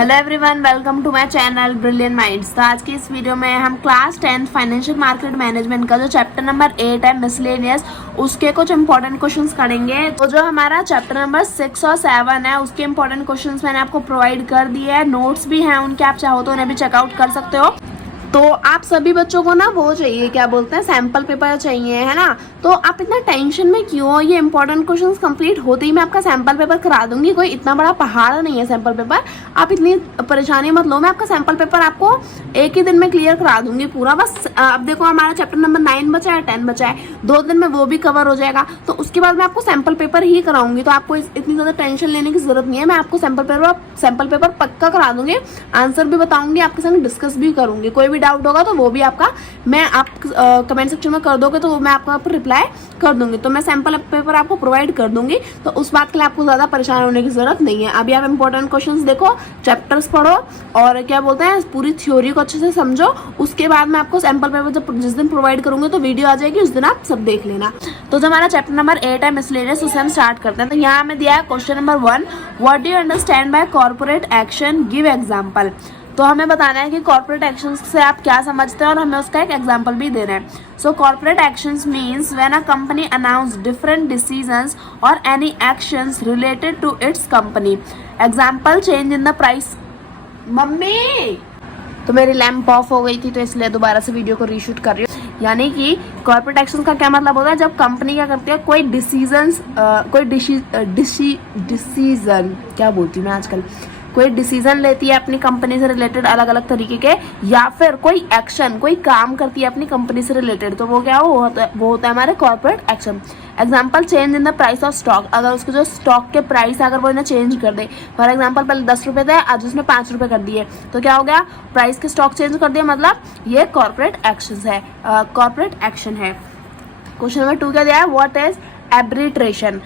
Hello everyone, welcome to my channel brilliant minds. तो आज की इस वीडियो में हम क्लास 10 फाइनेंशियल मार्केट मैनेजमेंट का जो चैप्टर नंबर 8 है मिसलेनियस, उसके कुछ इंपॉर्टेंट क्वेश्चंस करेंगे। तो जो हमारा चैप्टर नंबर 6 और 7 है उसके इंपॉर्टेंट क्वेश्चंस मैंने आपको प्रोवाइड कर दिए हैं। नोट्स भी हैं उनके, आप चाहो तो उन्हें भी चेकआउट कर सकते हो। तो आप सभी बच्चों को ना वो चाहिए, क्या बोलते हैं, सैंपल पेपर चाहिए, है ना। तो आप इतना टेंशन में क्यों हो, ये इंपॉर्टेंट क्वेश्चंस कंप्लीट होते ही मैं आपका सैंपल पेपर करा दूंगी। कोई इतना बड़ा पहाड़ नहीं है सैंपल पेपर, आप इतनी परेशानी मत लो। मैं आपका सैंपल पेपर आपको एक ही दिन में क्लियर करा दूंगी पूरा। बस अब देखो हमारा चैप्टर नंबर 9 बचा है, 10 बचा है, 2 दिन में वो भी कवर हो जाएगा। तो उसके बाद मैं आपको सैंपल पेपर ही कराऊंगी, तो आपको इतनी ज्यादा टेंशन लेने की जरूरत नहीं है। मैं आपको सैंपल पेपर पक्का करा दूंगी, आंसर भी बताऊंगी, आपके संग डिस्कस भी करूंगी। कोई भी डाउट होगा तो वो भी आपका मैं आप कमेंट सेक्शन में कर दोगे तो मैं आपका रिप्लाई कर दूंगी। तो मैं सैंपल पेपर आपको प्रोवाइड कर दूंगी, तो उस बात के लिए आपको ज्यादा परेशान होने की जरूरत नहीं है। अभी आप इंपॉर्टेंट क्वेश्चंस देखो, चैप्टर्स पढ़ो और क्या बोलते हैं पूरी थ्योरी को अच्छे से समझो। उसके बाद मैं आपको सैंपल पेपर जब जिस दिन प्रोवाइड करूंगी तो वीडियो आ जाएगी, उस दिन आप सब देख लेना। तो जो हमारा चैप्टर नंबर 8 है मिसलेनियस, उसे हम स्टार्ट करते हैं। तो यहाँ हमें दिया है question number 1, what do you understand bye corporate action, give example. तो हमें बताना है कि कॉर्पोरेट एक्शंस से आप क्या समझते हैं और हमें उसका एक एग्जांपल भी देना है। So corporate actions means when a company announce different decisions और any actions related to its company. Example, change in the price. Mummy, तो मेरी लैंप ऑफ हो गई थी तो इसलिए दोबारा से वीडियो को रीशूट कर रही हूँ। यानी कि कॉर्पोरेट एक्शंस का क्या मतलब होता है, जब कंपनी क्या करती है, कोई डिसीजंस डिसीजन क्या बोलती हूँ मैं आजकल, कोई डिसीजन लेती है अपनी कंपनी से रिलेटेड अलग अलग तरीके के, या फिर कोई एक्शन, कोई काम करती है अपनी कंपनी से रिलेटेड, तो वो क्या वो होता है हमारे corporate action. Example, change in the price of stock. अगर उसके जो स्टॉक के प्राइस अगर वो इन्हें चेंज कर दे, फॉर एग्जाम्पल पहले 10 रुपए थे, आज उसने 5 रुपए कर दिए, तो क्या हो गया, प्राइस के स्टॉक चेंज कर दिया, मतलब ये कॉर्पोरेट एक्शन है, कॉर्पोरेट एक्शन है। क्वेश्चन नंबर 2 क्या दिया है, what is arbitration.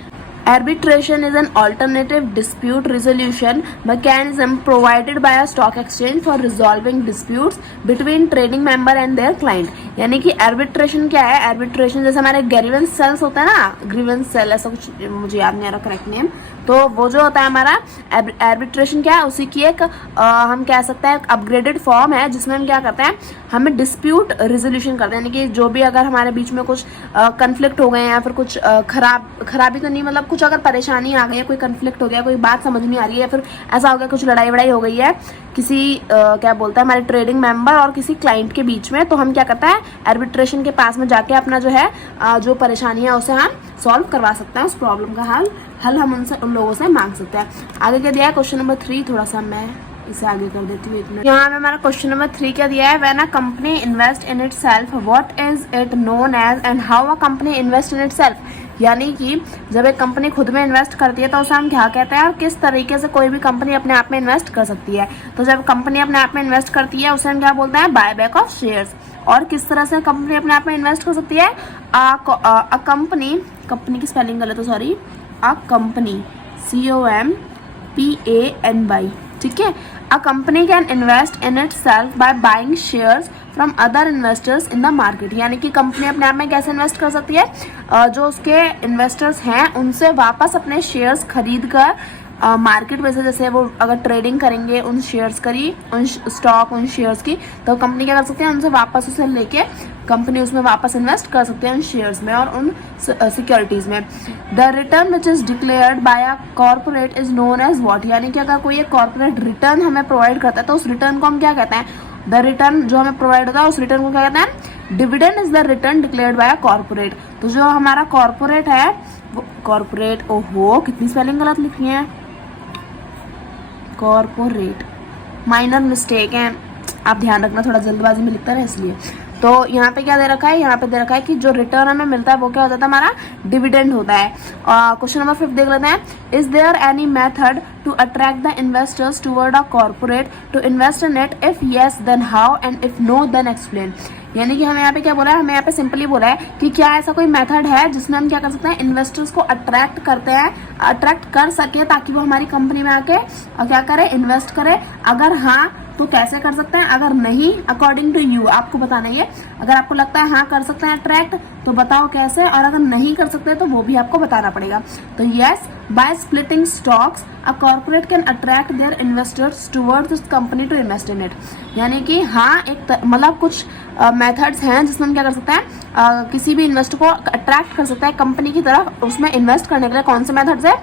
Arbitration is an alternative dispute resolution mechanism provided by a stock exchange for resolving disputes between trading member and their client। यानी कि arbitration क्या है, arbitration जैसे हमारे grievance cells होता है ना, grievance cell ऐसा कुछ, मुझे याद नहीं आ रहा करेक्ट नेम, तो वो जो होता है हमारा arbitration क्या है, उसी की एक हम कह सकते हैं अपग्रेडेड फॉर्म है, जिसमें हम क्या करते हैं, हमें डिस्प्यूट रिजोल्यूशन करते हैं। यानी कि जो भी अगर हमारे बीच में कुछ कन्फ्लिक्ट हो गए हैं या फिर कुछ खराबी तो नहीं, मतलब कुछ अगर परेशानी आ गई है, कोई कन्फ्लिक्ट हो गया, कोई बात समझ नहीं आ रही है, फिर ऐसा हो गया कुछ लड़ाई वड़ाई हो गई है किसी क्या बोलता है हमारे ट्रेडिंग मेंबर और किसी क्लाइंट के बीच में, तो हम क्या करते हैं, आर्बिट्रेशन के पास में जाके अपना जो है जो परेशानी है उसे हम सॉल्व करवा सकते हैं, उस प्रॉब्लम का हल हम उन लोगों से मांग सकते हैं। आगे क्या दिया है क्वेश्चन नंबर 3, थोड़ा सा मैं इसे आगे कर देती हूँ इतना। यहाँ में हमारा क्वेश्चन नंबर 3 क्या दिया है, when a company invest in itself what is it known as and how a company invest in itself. यानी कि जब एक कंपनी खुद में इन्वेस्ट करती है तो उसे हम क्या कहते हैं और किस तरीके से कोई भी कंपनी अपने आप में इन्वेस्ट कर सकती है। तो जब कंपनी अपने आप में इन्वेस्ट करती है उसे हम क्या बोलते हैं, बाय बैक ऑफ शेयर्स। और किस तरह से कंपनी अपने आप में इन्वेस्ट कर सकती है, अ कंपनी की स्पेलिंग गलत है, सॉरी, अ कंपनी COMPANY, ठीक है। A company can invest in itself by buying shares from other investors in the market. यानी कि कंपनी अपने आप में कैसे इन्वेस्ट कर सकती है, जो उसके इन्वेस्टर्स हैं उनसे वापस अपने शेयर्स खरीद कर मार्केट में से, जैसे वो अगर ट्रेडिंग करेंगे उन शेयर्स करी, उन स्टॉक, उन शेयर्स की, तो कंपनी क्या कर सकती है, उनसे वापस उसे लेके कंपनी उसमें वापस इन्वेस्ट कर सकते हैं उन शेयर्स में और उन सिक्योरिटीज में। The return which is declared by a corporate is known as what. यानी कि अगर कोई एक कॉर्पोरेट रिटर्न हमें प्रोवाइड करता है तो उस रिटर्न को हम क्या कहते हैं, द रिटर्न जो हमें प्रोवाइड होता है उस रिटर्न को क्या कहते हैं, dividend is the return declared by a corporate. तो जो हमारा कॉर्पोरेट है वो कॉर्पोरेट, ओहो कितनी स्पेलिंग गलत लिखी है, कॉर्पोरेट, माइनर मिस्टेक है, आप ध्यान रखना, थोड़ा जल्दबाजी में लिखता है इसलिए। तो यहाँ पे क्या दे रखा है, यहाँ पे दे रखा है कि जो रिटर्न हमें मिलता है वो क्या होता है, हमारा डिविडेंड होता है। क्वेश्चन नंबर 5 देख लेते हैं, is there any method to attract the investors toward a corporate to invest in it, if yes then how and if no then explain. यानी कि हमें यहाँ पे क्या बोला है, हमें यहाँ पे सिंपली बोला है कि क्या ऐसा कोई मेथड है जिसमें हम क्या कर सकते हैं, इन्वेस्टर्स को अट्रैक्ट कर सके ताकि वो हमारी कंपनी में आके क्या करे, इन्वेस्ट करे। अगर हाँ तो कैसे कर सकते हैं, अगर नहीं, अकॉर्डिंग टू यू आपको बताना है। अगर आपको लगता है हाँ कर सकते हैं अट्रैक्ट, तो बताओ कैसे, और अगर नहीं कर सकते तो वो भी आपको बताना पड़ेगा। तो yes, by splitting stocks a corporate can attract their investors towards this company to invest in it. यानी कि हाँ, एक मतलब कुछ मेथड्स हैं जिसमें हम क्या कर सकते हैं, किसी भी इन्वेस्टर को अट्रैक्ट कर सकता है कंपनी की तरफ उसमें इन्वेस्ट करने के लिए। कौन से मेथड्स है?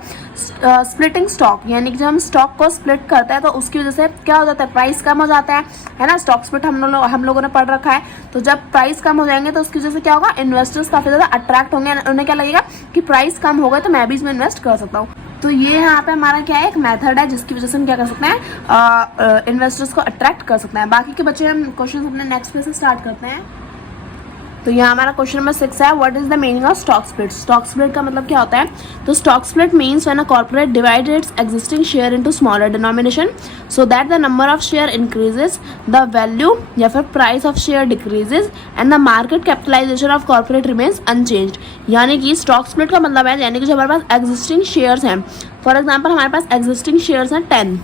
स्प्लिटिंग स्टॉक, यानी कि जब हम स्टॉक को स्प्लिट करते हैं तो उसकी वजह से क्या हो जाता है, प्राइस कम हो जाता है ना। स्टॉक स्प्लिट हम लोगों ने पढ़ रखा है। तो जब प्राइस कम हो जाएंगे तो उसकी वजह से क्या होगा, इन्वेस्टर्स काफी ज्यादा अट्रैक्ट होंगे, उन्हें क्या लगेगा कि प्राइस कम हो गए तो मैं भी इसमें इन्वेस्ट कर सकता हूँ। तो ये यहाँ पे हमारा क्या है, एक मेथड है जिसकी वजह से हम क्या कर सकते हैं, इन्वेस्टर्स को अट्रैक्ट कर सकते हैं। बाकी के बच्चे हम क्वेश्चन अपने नेक्स्ट पे से स्टार्ट करते हैं। तो यहाँ हमारा क्वेश्चन नंबर 6 है, what is the meaning of stock split. Stock split का मतलब क्या होता है? तो stock split means when a corporate divide its existing share into smaller denomination so that the number of share increases, the value या फिर price of share decreases and the market capitalization of corporate remains unchanged. यानी कि stock split का मतलब है, यानी कि जो हमारे पास एग्जिस्टिंग शेयर्स हैं, फॉर एग्जाम्पल हमारे पास एग्जिस्टिंग शेयर्स हैं 10,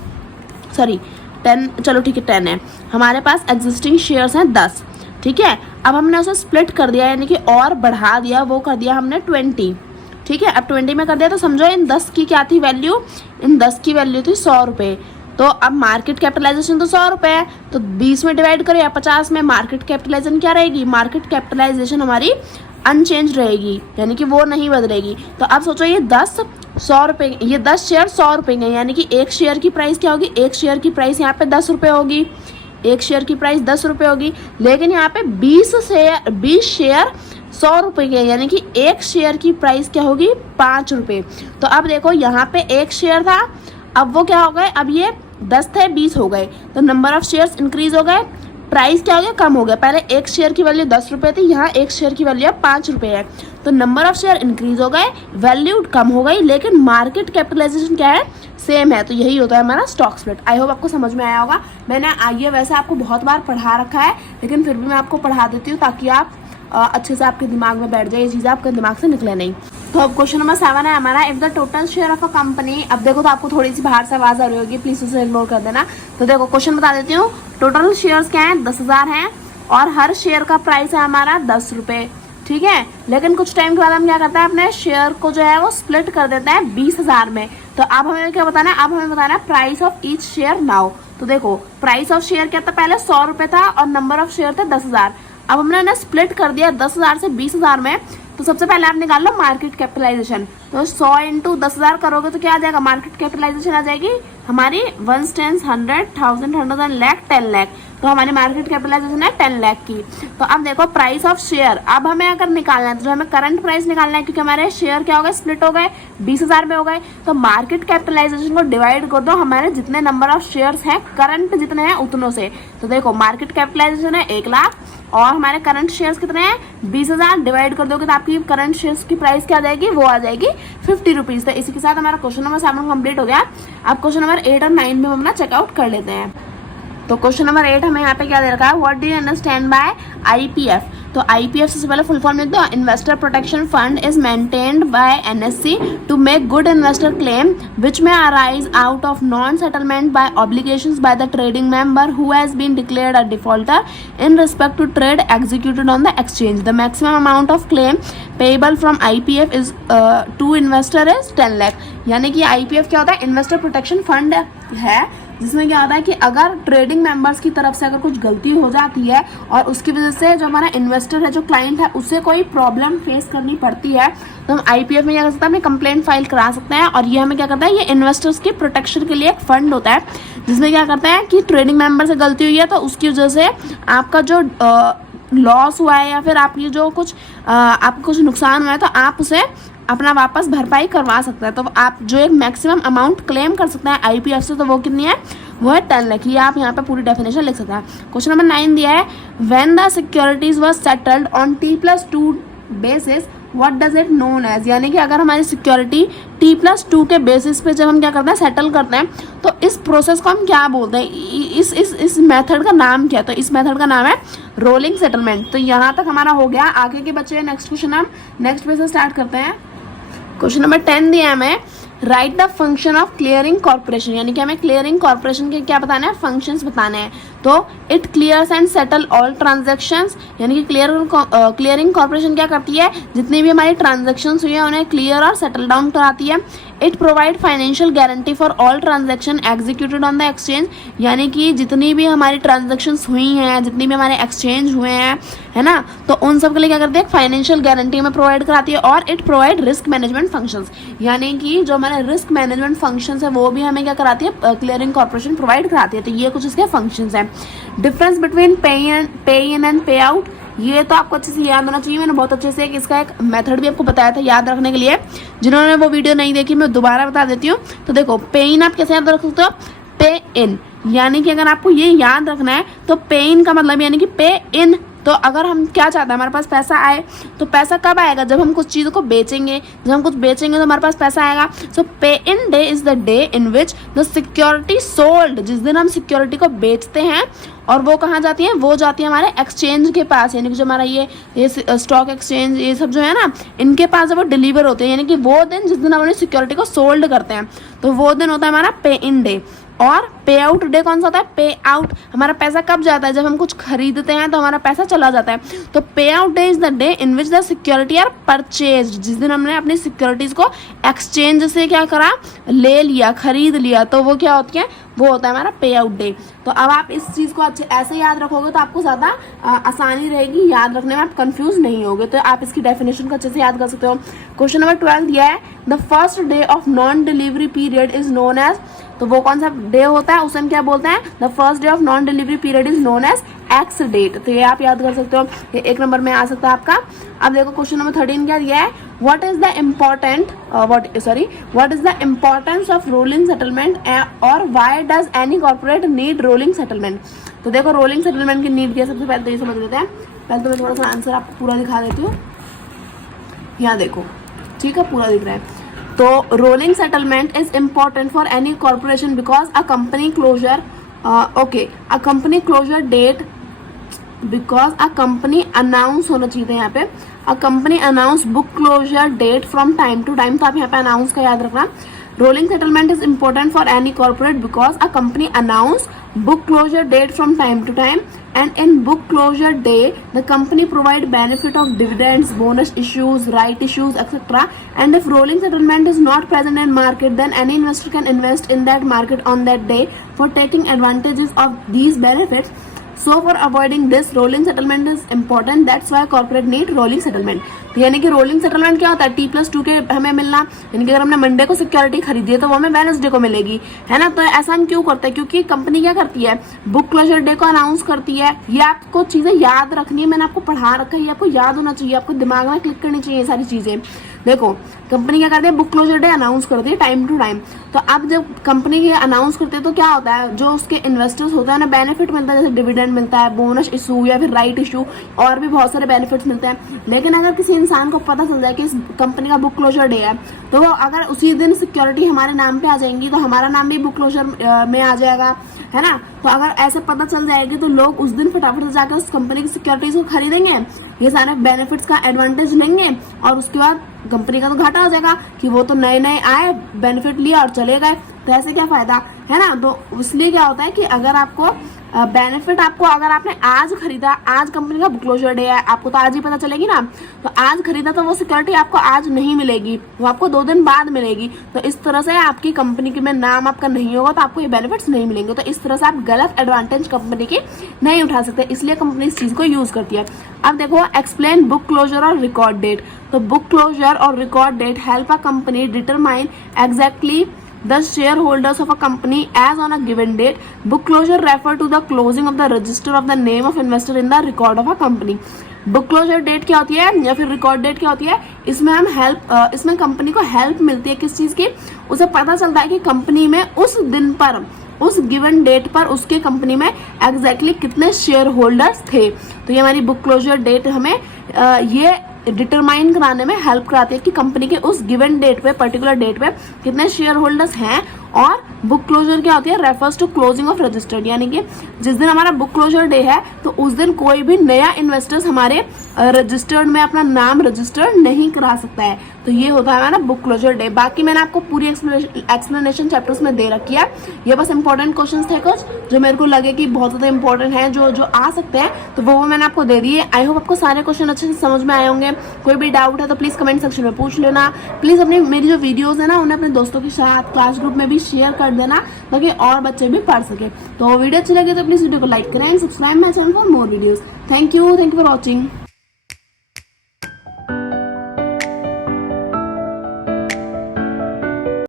चलो ठीक है 10 है, हमारे पास एग्जिस्टिंग शेयर्स हैं 10, ठीक है। अब हमने उसे स्प्लिट कर दिया, यानी कि और बढ़ा दिया, वो कर दिया हमने 20, ठीक है। अब 20 में कर दिया तो समझो इन 10 की क्या थी वैल्यू, इन 10 की वैल्यू थी 100 रुपये। तो अब मार्केट कैपिटलाइजेशन तो 100 रुपये है, तो 20 में डिवाइड करो या 50 में, मार्केट कैपिटलाइजेशन क्या रहेगी, मार्केट कैपिटलाइजेशन हमारी अनचेंज रहेगी, यानी कि वो नहीं बदलेगी। तो अब सोचो ये 10 100 रुपये, ये 10 शेयर 100 रुपये के, यानी कि एक शेयर की प्राइस क्या होगी, एक शेयर की प्राइस यहाँ पे 10 रुपये होगी, एक शेयर की प्राइस 10 रुपये होगी। लेकिन यहाँ पे 20 शेयर 100 रुपये के, यानी कि एक शेयर की प्राइस क्या होगी, 5 रुपये। तो अब देखो यहाँ पे एक शेयर था, अब वो क्या हो गए, अब ये 10 थे 20 हो गए, तो नंबर ऑफ शेयर्स इंक्रीज हो गए, प्राइस क्या हो गया, कम हो गया। पहले एक शेयर की वैल्यू 10 रुपये थी, यहाँ एक शेयर की वैल्यू 5 रुपये है, तो नंबर ऑफ शेयर इंक्रीज हो गए, वैल्यू कम हो गई, लेकिन मार्केट कैपिटलाइजेशन क्या है, सेम है। तो यही होता है हमारा स्टॉक स्प्लिट। आई होप आपको समझ में आया होगा। मैंने आइए वैसे आपको बहुत बार पढ़ा रखा है, लेकिन फिर भी मैं आपको पढ़ा देती हूँ ताकि आप अच्छे से आपके दिमाग में बैठ जाए, ये चीज़ें आपके दिमाग से निकले नहीं। तो अब क्वेश्चन नंबर 7 है हमारा, if the total share of a company. अब देखो तो आपको थोड़ी सी बाहर से आवाज़ आ रही होगी, प्लीज़ उसे इग्नोर कर देना। तो देखो क्वेश्चन बता देती हूँ, टोटल शेयर्स क्या है, 10,000 हैं, और हर शेयर का प्राइस है हमारा 10 रुपये, ठीक है। लेकिन कुछ टाइम के बाद हम क्या करते हैं, अपने शेयर को जो है वो स्प्लिट कर देते हैं 20,000 में। तो अब हमें क्या बताना है, अब हमें बताना है price of each share now. तो देखो प्राइस ऑफ शेयर क्या था, पहले 100 रुपये था और नंबर ऑफ शेयर थे 10,000। अब हमने ना स्प्लिट कर दिया 10,000 से 20,000 में। तो सबसे पहले आप निकाल लो मार्केट कैपिटलाइजेशन। तो 100 इंटू 10,000 करोगे तो क्या आ जाएगा, मार्केट कैपिटलाइजेशन आ जाएगी हमारी 1 10 100 1000 100 लाख 10 लाख। तो हमारी मार्केट कैपिटलाइजेशन है 10 लाख की। तो अब देखो प्राइस ऑफ शेयर, अब हमें अगर निकालना है तो हमें करंट प्राइस निकालना है, क्योंकि हमारे शेयर क्या हो गए, स्प्लिट हो गए, 20,000 में हो गए। तो मार्केट कैपिटलाइजेशन को डिवाइड कर दो हमारे जितने नंबर ऑफ शेयर्स हैं, करंट जितने हैं उतनों से। तो देखो मार्केट कैपिटलाइजेशन है 1 लाख और हमारे करंट शेयर्स कितने हैं, 20,000, डिवाइड कर दोगे तो आपकी करंट शेयर्स की प्राइस क्या आ जाएगी, वो आ जाएगी 50 रुपीज़। तो इसी के साथ हमारा क्वेश्चन नंबर 7 कंप्लीट हो गया। अब क्वेश्चन नंबर 8 और 9 में हम अपना चेकआउट कर लेते हैं। तो क्वेश्चन नंबर 8 हमें यहाँ पे क्या दे रखा है, what do you understand by IPF। तो IPF सबसे पहले फुल फॉर्म लिख दो, investor protection fund is maintained by NSE to make good investor claim which may arise out of non settlement by obligations by the trading member who has been declared a defaulter in respect to trade executed on the exchange. The maximum amount of claim payable from IPF is to investor is 10 lakh. यानी कि IPF क्या होता है, investor protection fund है, जिसमें क्या होता है कि अगर ट्रेडिंग मेंबर्स की तरफ से अगर कुछ गलती हो जाती है और उसकी वजह से जो हमारा इन्वेस्टर है, जो क्लाइंट है, उससे कोई प्रॉब्लम फेस करनी पड़ती है, तो हम IPF में क्या कर सकते हैं, अपनी कंप्लेंट फाइल करा सकते हैं। और ये हमें क्या करता है, ये इन्वेस्टर्स की प्रोटेक्शन के लिए एक फंड होता है, जिसमें क्या करता है कि ट्रेडिंग मेंबर से गलती हुई है तो उसकी वजह से आपका जो लॉस हुआ है या फिर आपकी जो कुछ आपको कुछ नुकसान हुआ है, तो आप उसे अपना वापस भरपाई करवा सकते हैं। तो आप जो एक मैक्सिमम अमाउंट क्लेम कर सकते हैं IPF से, तो वो कितनी है, वो है 10 लाख। ये आप यहाँ पे पूरी डेफिनेशन लिख सकते हैं। क्वेश्चन नंबर 9 दिया है, when the securities was settled on T+2 basis what does it known as. यानी कि अगर हमारी सिक्योरिटी T+2 के बेसिस पे जब हम क्या करते हैं, सेटल करते हैं, तो इस प्रोसेस को हम क्या बोलते हैं, इस मेथड का नाम क्या है। तो इस मेथड का नाम है रोलिंग सेटलमेंट। तो यहाँ तक हमारा हो गया। आगे के बच्चे नेक्स्ट क्वेश्चन हम नेक्स्ट पे से स्टार्ट करते हैं। क्वेश्चन नंबर 10 दिया है हमें, right the function of clearing corporation. यानी कि हमें क्लियरिंग कॉर्पोरेशन के क्या बताना है, फंक्शंस बताने हैं। तो it clears and settle all transactions, यानी कि क्लियरिंग कॉर्पोरेशन क्या करती है, जितनी भी हमारी ट्रांजेक्शन्स हुई है उन्हें क्लियर और सेटल डाउन कराती है। It provide financial guarantee for all transaction executed on the exchange, यानी कि जितनी भी हमारी ट्रांजेक्शन्स हुई हैं, जितनी भी हमारे एक्सचेंज हुए हैं, है ना, तो उन सब के लिए क्या करती है, फाइनेंशियल गारंटी हमें प्रोवाइड कराती है। और it provide risk management functions, यानी कि जो हमारे रिस्क मैनेजमेंट फंक्शंस है वो भी हमें क्या कराती है, क्लियरिंग कॉर्पोरेशन प्रोवाइड कराती है। तो ये कुछ इसके फंक्शंस हैं। डिफरेंस बिटवीन पे इन एंड पे आउट, ये तो आपको अच्छे से याद होना चाहिए। मैंने बहुत अच्छे से इसका एक मेथड भी आपको बताया था याद रखने के लिए। जिन्होंने वो वीडियो नहीं देखी मैं दोबारा बता देती हूँ। तो देखो, पे इन आप कैसे याद रख सकते हो, पे इन यानी कि अगर आपको ये याद रखना है तो पे इन का मतलब यानी कि पे इन, तो अगर हम क्या चाहते हैं हमारे पास पैसा आए, तो पैसा कब आएगा, जब हम कुछ चीज़ों को बेचेंगे। जब हम कुछ बेचेंगे तो हमारे पास पैसा आएगा। सो पे in day is the day in which the security sold, जिस दिन हम सिक्योरिटी को बेचते हैं और वो कहाँ जाती है, वो जाती है हमारे एक्सचेंज के पास, यानी कि जो हमारा ये स्टॉक एक्सचेंज ये सब जो है ना, इनके पास जब वो डिलीवर होते हैं, यानी कि वो दिन जिस दिन हम अपनी सिक्योरिटी को सोल्ड करते हैं, तो वो दिन होता है हमारा पे इन डे। और पे आउट डे कौन सा होता है, पे आउट हमारा पैसा कब जाता है, जब हम कुछ खरीदते हैं तो हमारा पैसा चला जाता है। तो pay out day is the day in which the security are purchase, जिस दिन हमने अपनी सिक्योरिटीज को एक्सचेंज से क्या करा, ले लिया, खरीद लिया, तो वो क्या होती है, वो होता है हमारा पे आउट डे। तो अब आप इस चीज़ को अच्छे ऐसे याद रखोगे तो आपको ज़्यादा आसानी रहेगी याद रखने में, आप कंफ्यूज नहीं होगे। तो आप इसकी डेफिनेशन को अच्छे से याद कर सकते हो। क्वेश्चन नंबर 12 दिया है, the first day of non delivery period is known as, तो वो कौन सा डे होता है, उसे हम क्या बोलते हैं, the first day of non delivery period is known as ex date. तो ये आप याद कर सकते हो, ये 1 नंबर में आ सकता है आपका। अब देखो क्वेश्चन नंबर 13 क्या दिया है, what is the importance of rolling settlement or why does any corporate need rolling settlement। तो देखो रोलिंग सेटलमेंट की नीड क्या है, सबसे पहले तो ये समझ लेते हैं। पहले तो मैं थोड़ा सा आंसर आपको पूरा दिखा देती हूँ, यहाँ देखो, ठीक है, पूरा दिख रहा है। तो rolling settlement is important for any corporation because a company closure a company closure date, because a company announce होना चाहिए यहाँ पे, a company announce book closure date from time to time. तो आप यहाँ पे अनाउंस का याद रखना। Rolling settlement is important for any corporate because a company announce book closure date from time to time, and in book closure day the company provide benefit of dividends, bonus issues, right issues, etc. And if rolling settlement is not present in market, then any investor can invest in that market on that day for taking advantages of these benefits. So for avoiding this, rolling settlement is important. That's why corporate need rolling settlement. यानी कि rolling settlement क्या होता है, T+2 के हमें मिलना, यानी कि अगर हमने मंडे को सिक्योरिटी खरीदी है तो वो हमें वेडनेसडे को मिलेगी, है ना। तो ऐसा हम क्यों करते हैं, क्योंकि कंपनी क्या करती है, बुक क्लोजर डे को अनाउंस करती है। ये आपको चीजें याद रखनी है, मैंने आपको पढ़ा रखा है, ये आपको याद होना चाहिए, आपको दिमाग में क्लिक करनी चाहिए सारी चीजें। देखो कंपनी क्या करती है, बुक क्लोजर डे अनाउंस करती है टाइम टू टाइम। तो अब जब कंपनी ये अनाउंस करते हैं तो क्या होता है, जो उसके इन्वेस्टर्स होते हैं उन्हें बेनिफिट मिलता है, जैसे डिविडेंड मिलता है, बोनस इशू या फिर राइट इशू, और भी बहुत सारे बेनिफिट्स मिलते हैं। लेकिन अगर किसी इंसान को पता चल जाए कि इस कंपनी का बुक क्लोजर डे है, तो वो अगर उसी दिन सिक्योरिटी हमारे नाम पे आ जाएंगी तो हमारा नाम भी बुक क्लोजर में आ जाएगा, है ना। तो अगर ऐसे पता चल जाएगी तो लोग उस दिन फटाफट से जाकर उस कंपनी की सिक्योरिटीज को खरीदेंगे, ये सारे बेनिफिट्स का एडवांटेज लेंगे, और उसके बाद कंपनी का तो घाटा हो जाएगा कि वो तो नए नए आए, बेनिफिट लिया और चले गए, तो ऐसे क्या फायदा, है ना। तो इसलिए क्या होता है कि अगर आपको बेनिफिट आपको अगर आपने आज खरीदा, आज कंपनी का बुक क्लोजर डे है, आपको तो आज ही पता चलेगी ना, तो आज खरीदा तो वो सिक्योरिटी आपको आज नहीं मिलेगी, वो आपको 2 दिन बाद मिलेगी। तो इस तरह से आपकी कंपनी के में नाम आपका नहीं होगा तो आपको ये बेनिफिट्स नहीं मिलेंगे। तो इस तरह से आप गलत एडवांटेज कंपनी की नहीं उठा सकते, इसलिए कंपनी इस चीज को यूज करती है। अब देखो एक्सप्लेन बुक क्लोजर और रिकॉर्ड डेट। तो बुक क्लोजर और record that help a company determine exactly the shareholders of a company as on a given date. Book closure refer to the closing of the register of the name of investor in the record of a company. Book closure date क्या होती है या फिर record date क्या होती है, इसमें हम इसमें कंपनी को हेल्प मिलती है किस चीज की, उसे पता चलता है कि कंपनी में उस दिन पर, उस गिवन डेट पर उसके कंपनी में एग्जैक्टली कितने शेयर होल्डर्स थे। तो ये हमारी बुक क्लोजर डेट हमें ये डिटरमाइन कराने में हेल्प कराती है कि कंपनी के उस गिवन डेट पे, पर्टिकुलर डेट पे कितने शेयर होल्डर्स हैं और बुक क्लोजर क्या होती है, refers to closing of registered, यानी कि जिस दिन हमारा बुक क्लोजर डे है तो उस दिन कोई भी नया इन्वेस्टर्स हमारे रजिस्टर्ड में अपना नाम रजिस्टर्ड नहीं करा सकता है। तो ये होता है हमारा बुक क्लोजर डे। बाकी मैंने आपको पूरी एक्सप्लेनेशन चैप्टर्स में दे रखी है। ये बस इंपॉर्टेंट क्वेश्चंस थे कुछ जो मेरे को लगे कि बहुत ज़्यादा इंपॉर्टेंट है, जो जो आ सकते हैं, तो वो मैंने आपको दे दिए। आई होप आपको सारे क्वेश्चन अच्छे से समझ में आए होंगे। कोई भी डाउट है तो प्लीज़ कमेंट सेक्शन में पूछ लेना। प्लीज़ अपनी मेरी जो वीडियोज़ है ना उन्हें अपने दोस्तों के साथ क्लास ग्रुप में भी शेयर कर देना ताकि और बच्चे भी पढ़ सके। तो वीडियो अच्छी लगे तो प्लीज़ वीडियो को लाइक करें and subscribe my channel for more videos. Thank you for watching.